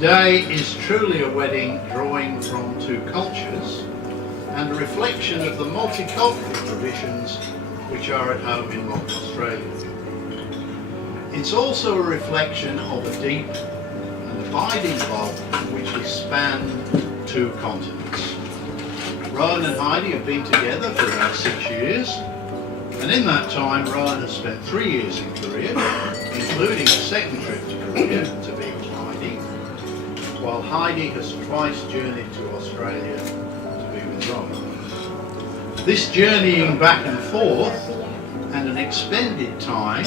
Today is truly a wedding drawing from two cultures and a reflection of the multicultural traditions which are at home in modern Australia. It's also a reflection of a deep and abiding love which has spanned two continents. Rohan and Heidi have been together for about 6 years, and in that time Rohan has spent 3 years in Korea, including a second trip to Korea to be with Heidi, while Heidi has twice journeyed to Australia to be with Rohan. This journeying back and forth and an expended time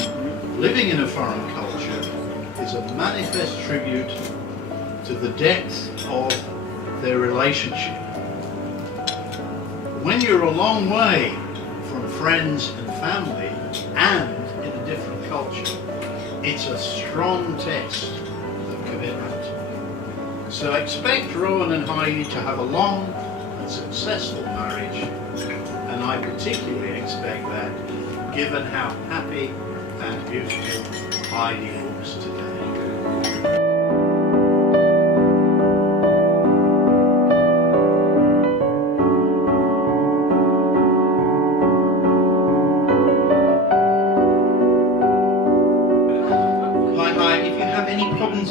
living in a foreign culture is a manifest tribute to the depth of their relationship. When you're a long way from friends and family and in a different culture, it's a strong test of commitment. So expect Rohan and Heidi to have a long and successful marriage, and I particularly expect that given how happy and beautiful Heidi looks today.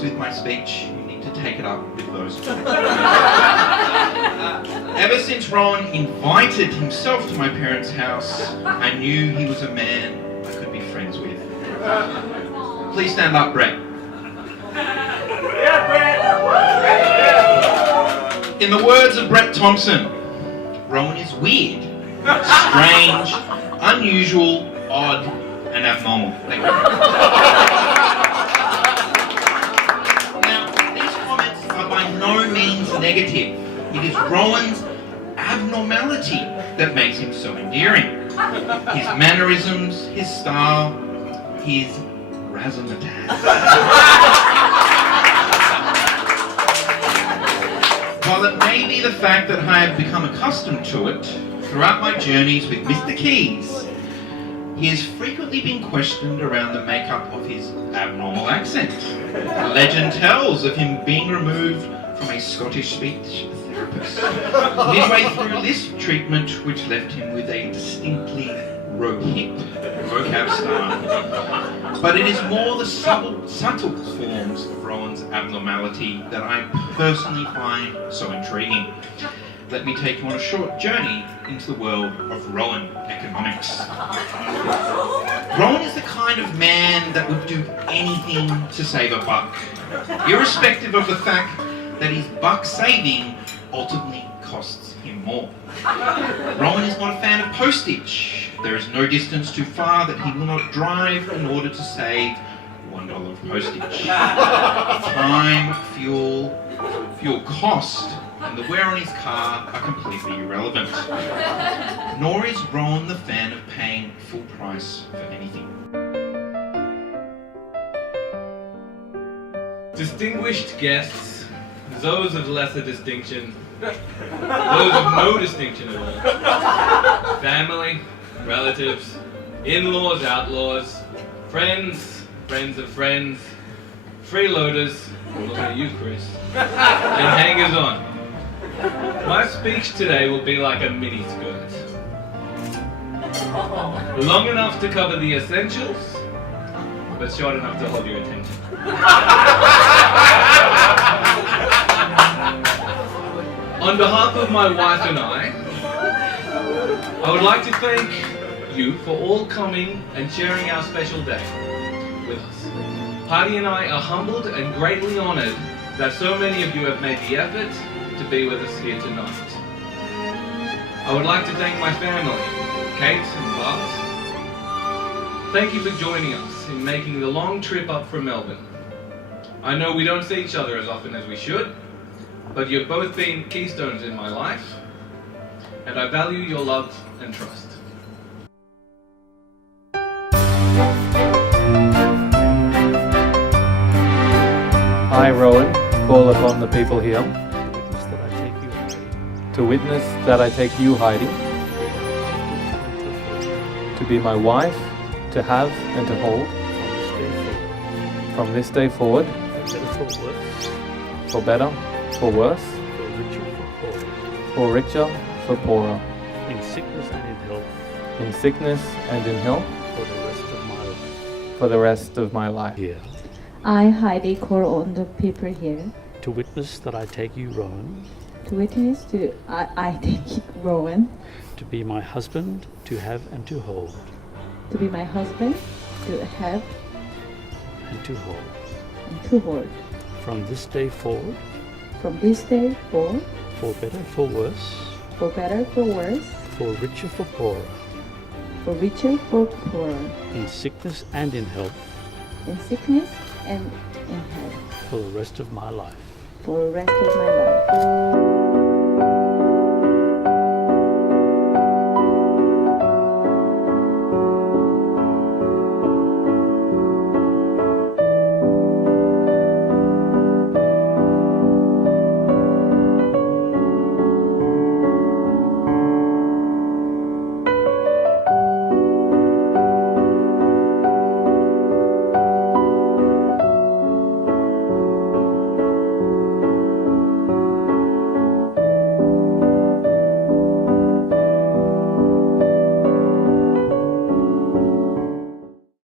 With my speech, you need to take it up with those two. Ever since Rohan invited himself to my parents' house, I knew he was a man I could be friends with. Please stand up, Brett. In the words of Brett Thompson, Rohan is weird, strange, unusual, odd, and abnormal. Thank you. No means negative. It is Rohan's abnormality that makes him so endearing. His mannerisms, his style, his razzmatazz. While it may be the fact that I have become accustomed to it, throughout my journeys with Mr. Keys, he has frequently been questioned around the makeup of his abnormal accent. Legend tells of him being removed from a Scottish speech therapist midway through this treatment, which left him with a distinctly rohit vocab style. But it is more the subtle forms of Rohan's abnormality that I personally find so intriguing. Let me take you on a short journey into the world of Rohan economics. Rohan is the kind of man that would do anything to save a buck, irrespective of the fact that his buck saving ultimately costs him more. Rohan is not a fan of postage. There is no distance too far that he will not drive in order to save $1 of postage. Time, fuel cost, and the wear on his car are completely irrelevant. Nor is Rohan the fan of paying full price for anything. Distinguished guests, those of lesser distinction, those of no distinction at all, family, relatives, in-laws, outlaws, friends, friends of friends, freeloaders, looking at you, Chris, and hangers-on. My speech today will be like a mini-skirt. Long enough to cover the essentials, but short enough to hold your attention. On behalf of my wife and I would like to thank you for all coming and sharing our special day with us. Heidi and I are humbled and greatly honoured that so many of you have made the effort to be with us here tonight. I would like to thank my family, Kate and Bart. Thank you for joining us in making the long trip up from Melbourne. I know we don't see each other as often as we should, but you've both been keystones in my life, and I value your love and trust. I, Rohan, call upon the people here to witness that I take you, Heidi, to be my wife, to have and to hold from this day forward for better, for worse, for richer, for poorer, for richer, for poorer, in sickness and in health, in sickness and in health, for the rest of my life for the rest of my life. here. I, Heidi, call on the people here To witness that I take you, Rohan, to witness to I take Rohan to be my husband, to have and to hold, to be my husband, to have and to hold. and to hold. From this day forward, From this day forward, for better, for worse, for better, for worse, for richer, for poorer, for richer, for poorer, in sickness and in health, in sickness and in health, for the rest of my life. for the rest of my life.